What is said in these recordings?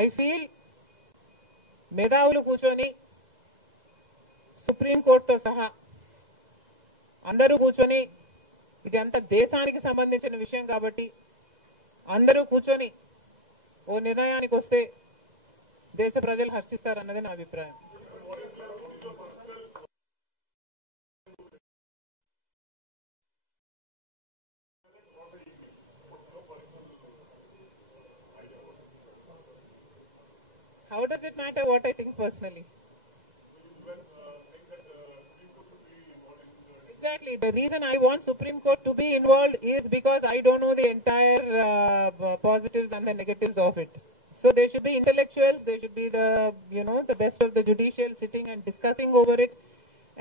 I feel మేధావులు కూర్చొని సుప్రీంకోర్టుతో సహా అందరూ కూర్చొని, ఇది అంత దేశానికి సంబంధించిన విషయం కాబట్టి అందరూ కూర్చొని ఓ నిర్ణయానికి వస్తే దేశ ప్రజలు హర్షిస్తారన్నది నా అభిప్రాయం. How does it matter what I think personally? Exactly. The reason I want Supreme Court to be involved is because I don't know the entire positives and the negatives of it. So there should be intellectuals, there should be the best of the judicial sitting and discussing over it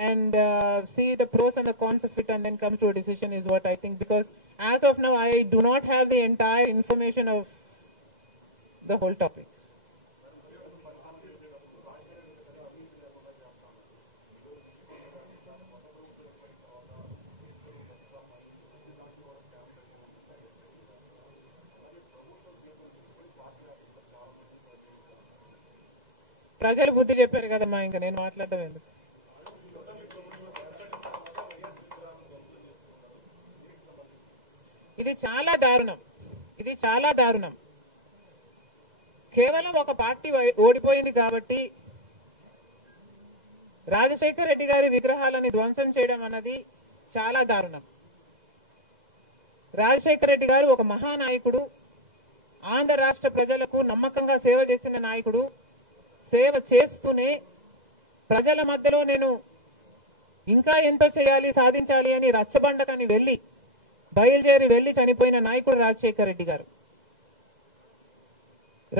and see the pros and the cons of it and then come to a decision is what I think. Because as of now, I do not have the entire information of the whole topic. ప్రజలు బుద్ధి చెప్పారు కదమ్మా, ఇంకా నేను మాట్లాడటం ఎందుకు. ఇది చాలా దారుణం, ఇది చాలా దారుణం. కేవలం ఒక పార్టీ ఓడిపోయింది కాబట్టి రాజశేఖర్ రెడ్డి గారి విగ్రహాలని ధ్వంసం చేయడం అన్నది చాలా దారుణం. రాజశేఖర్ రెడ్డి గారు ఒక మహానాయకుడు, ఆంధ్ర రాష్ట్ర ప్రజలకు నమ్మకంగా సేవ చేసిన నాయకుడు. సేవ చేస్తూనే ప్రజల మధ్యలో నేను ఇంకా ఎంతో చేయాలి, సాధించాలి అని రచ్చబండకని బయలుదేరి వెళ్లి చనిపోయిన నాయకుడు రాజశేఖర్ రెడ్డి గారు.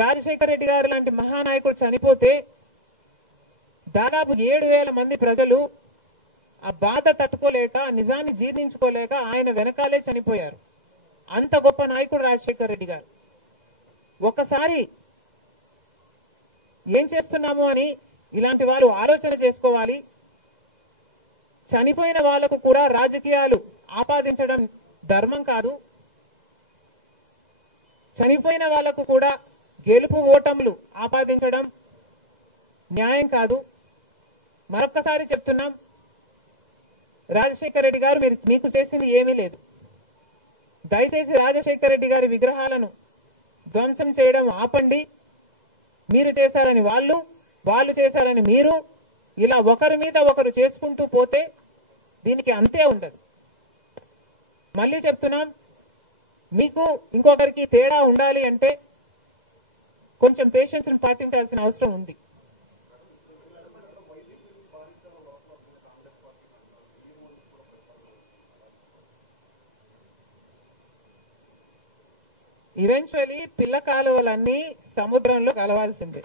రాజశేఖర్ రెడ్డి గారు లాంటి మహానాయకుడు చనిపోతే దాదాపు 7,000 మంది ప్రజలు ఆ బాధ తట్టుకోలేక, నిజాన్ని జీర్ణించుకోలేక ఆయన వెనకాలే చనిపోయారు. అంత గొప్ప నాయకుడు రాజశేఖర్ రెడ్డి గారు. ఒకసారి ఏం చేస్తున్నాము అని ఇలాంటి వాళ్ళు ఆలోచన చేసుకోవాలి. చనిపోయిన వాళ్లకు కూడా రాజకీయాలు ఆపాదించడం ధర్మం కాదు. చనిపోయిన వాళ్లకు కూడా గెలుపు ఓటములు ఆపాదించడం న్యాయం కాదు. మరొక్కసారి చెప్తున్నాం, రాజశేఖర్ రెడ్డి గారు మీకు చేసింది ఏమీ లేదు. దయచేసి రాజశేఖర్ రెడ్డి గారి విగ్రహాలను ధ్వంసం చేయడం ఆపండి. మీరు చేశారని వాళ్ళు చేశారని మీరు, ఇలా ఒకరి మీద ఒకరు చేసుకుంటూ పోతే దీనికి అంతే ఉండదు. మళ్ళీ చెప్తున్నాం, మీకు ఇంకొకరికి తేడా ఉండాలి అంటే కొంచెం పేషెన్స్ పాటించాల్సిన అవసరం ఉంది. ఈవెన్చువలీ పిల్ల కాలువలన్నీ సముద్రంలో కలవాల్సిందే.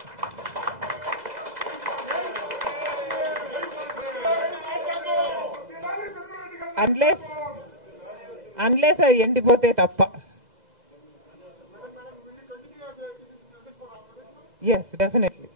అన్లెస్ అది ఎండిపోతే తప్ప. Yes, definitely.